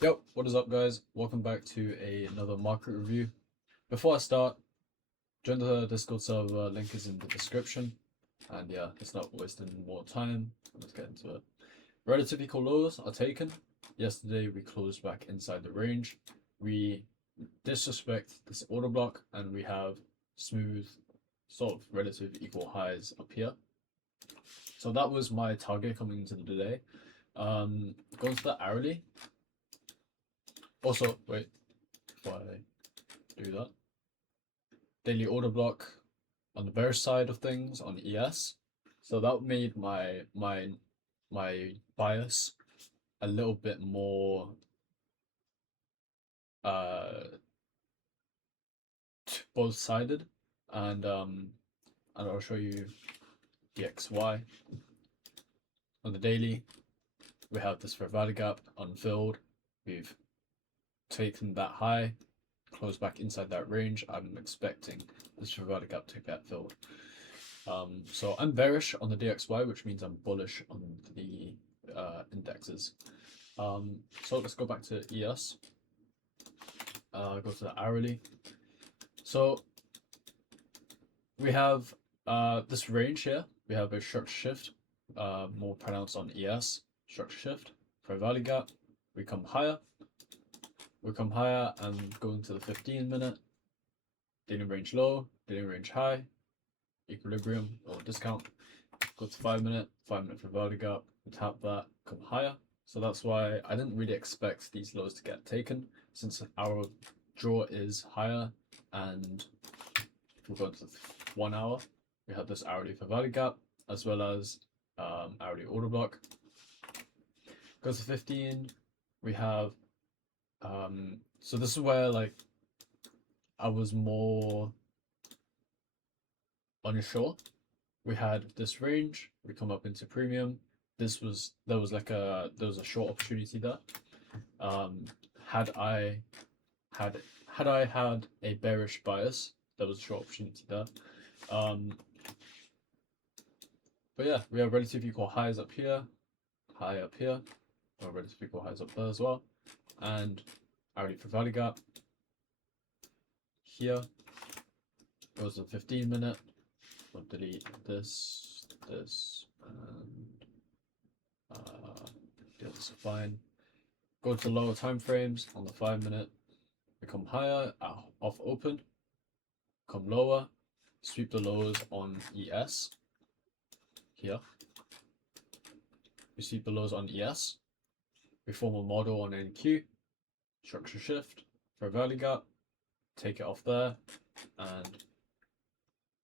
Yo, what is up, guys? Welcome back to another market review. Before I start, join the Discord server, link is in the description. And yeah, let's not wasting more time. Let's get into it. Relative equal lows are taken. Yesterday we closed back inside the range. We disrespect this order block and we have smooth, sort of relative equal highs up here. So that was my target coming into the day. Going to the hourly. Also, wait, before I do that, daily order block on the bearish side of things on ES. So that made my bias a little bit more both sided, and I'll show you the XY on the daily. We have this fair value gap unfilled. We've taken that high, closed back inside that range. I'm expecting this fair value gap to get filled. So I'm bearish on the DXY, which means I'm bullish on the indexes. So let's go back to ES. Go to the hourly. So we have this range here. We have a structure shift, more pronounced on ES. Structure shift, fair value gap. We come higher. We come higher and go into the 15-minute. Daily range low, daily range high, equilibrium or discount. Go to 5-minute, 5-minute fair value gap. We tap that, come higher. So that's why I didn't really expect these lows to get taken, since our draw is higher. And if we go into 1 hour, we have this hourly fair value gap as well as hourly order block. Go to 15, we have so this is where like I was more unsure. We had this range, we come up into premium. There was a short opportunity there. Had I had a bearish bias, there was a short opportunity there. But yeah, we have relative equal highs up here, high up here, or relative equal highs up there as well, and hourly fair value gap here goes to 15-minute. We'll delete this, and the others are fine. Go to lower time frames on the 5-minute. Become higher off open. Come lower. Sweep the lows on ES. Here. We sweep the lows on ES. We form a model on NQ. Structure shift. Fair value gap. Take it off there. And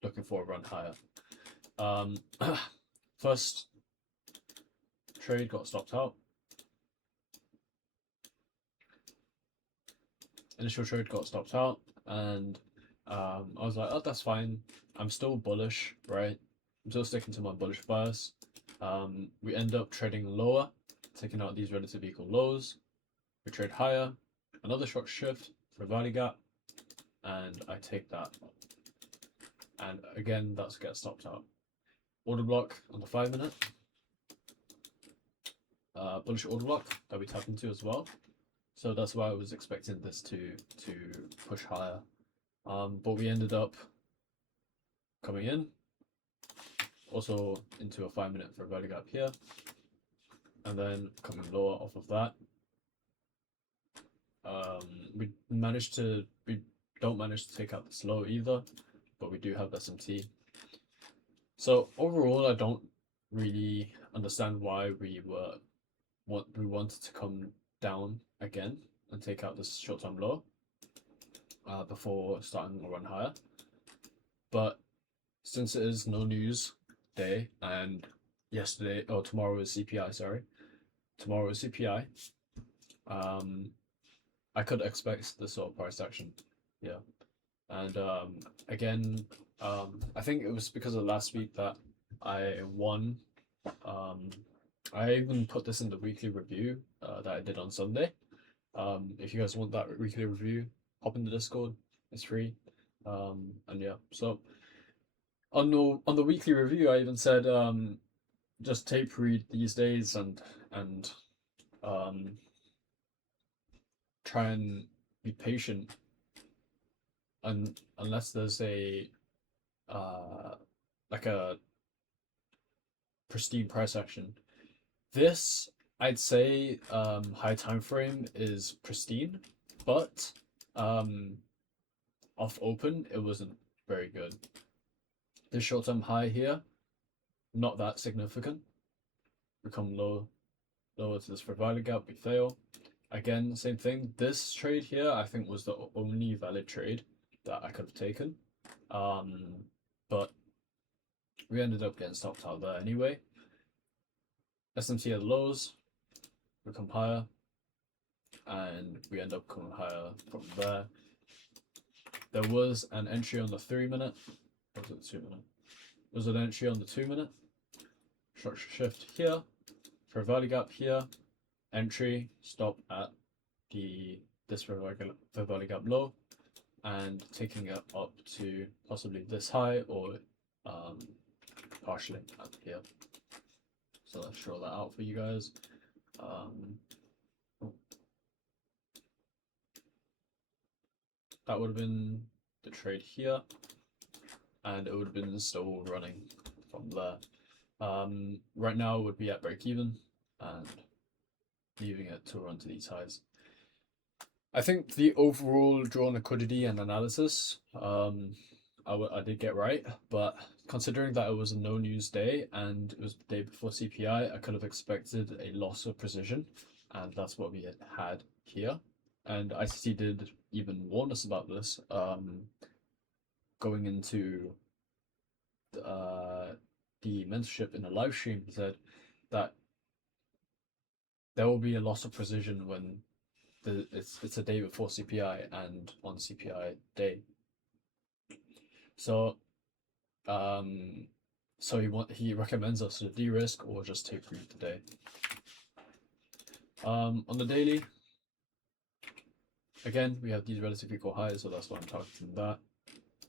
looking for a run higher. First trade got stopped out. Initial trade got stopped out, and I was like, oh, that's fine. I'm still bullish, right? I'm still sticking to my bullish bias. We end up trading lower, taking out these relative equal lows. We trade higher, another short shift for a value gap, and I take that. And again, that's get stopped out. Order block on the 5-minute. Bullish order block that we tap into as well. So that's why I was expecting this to push higher. But we ended up coming in, also into a 5-minute for a value gap here, and then coming lower off of that. We don't manage to take out this low either, but we do have SMT. So overall, I don't really understand why we wanted to come down again and take out this short-term low before starting a run higher. But since it is no news day and tomorrow is CPI, tomorrow is CPI, I could expect this sort of price action. Yeah. And again, I think it was because of last week that I won. I even put this in the weekly review that I did on Sunday. If you guys want that weekly review, hop in the Discord. It's free. And yeah, so on the weekly review, I even said just tape read these days and try and be patient, and unless there's a like a pristine price action. This, I'd say, high time frame is pristine, but um, off open it wasn't very good. The short term high here, not that significant. We come lower to this provider gap, we fail. Again, same thing. This trade here, I think, was the only valid trade that I could have taken. But we ended up getting stopped out there anyway. SMT at the lows, we come higher, and we end up coming higher from there. There was an entry on the 3 minute. Or was it the 2 minute? There was an entry on the 2 minute. Structure shift here, for a value gap here, entry, stop at this value gap low, and taking it up to possibly this high or partially up here. So let's draw that out for you guys. That would have been the trade here, and it would have been still running from there. Right now it would be at break even and leaving it to run to these highs. I think the overall drawn liquidity and analysis, I did get right, but considering that it was a no news day and it was the day before CPI, I could have expected a loss of precision, and that's what we had here. And ICT did even warn us about this going into the mentorship in a live stream. He said that there will be a loss of precision when it's a day before CPI and on CPI day. So he recommends us to de-risk or just take read today. On the daily, again, we have these relatively equal highs, so that's why I'm targeting that.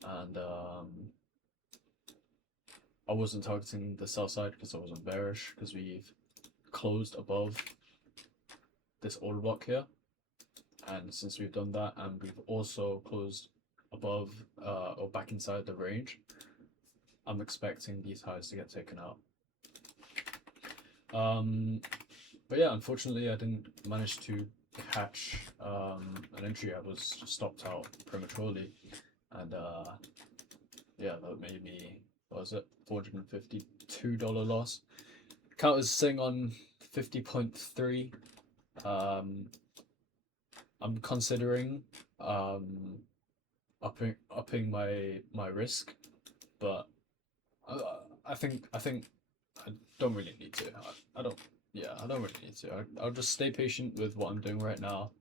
And I wasn't targeting the sell side because I wasn't bearish, because we've closed above this order block here. And since we've done that, and we've also closed above or back inside the range, I'm expecting these highs to get taken out. But yeah, unfortunately, I didn't manage to catch an entry. I was just stopped out prematurely, and yeah, that made me, what was it, $452 loss. Count is sitting on 50.3. I'm considering upping my risk, but I think I don't really need to. I don't really need to. I'll just stay patient with what I'm doing right now.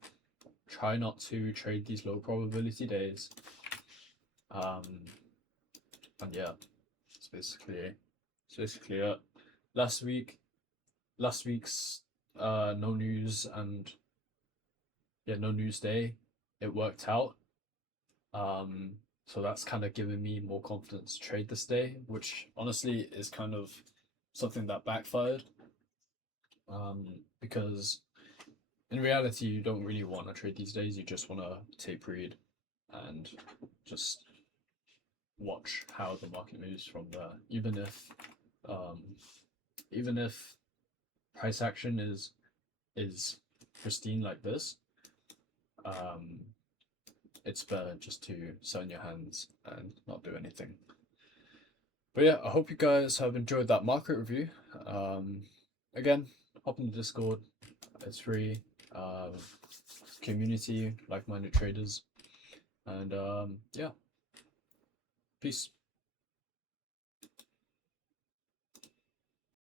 Try not to trade these low probability days. And yeah, it's basically it. Last week's no news and no news day, it worked out. So that's kind of given me more confidence to trade this day, which honestly is kind of something that backfired. Because in reality, you don't really want to trade these days. You just want to tape read and just watch how the market moves from there. Even if price action is pristine like this, it's better just to sit on your hands and not do anything. But yeah, I hope you guys have enjoyed that market review. Again, hop in the Discord. It's free. Community, like-minded traders, and yeah, peace.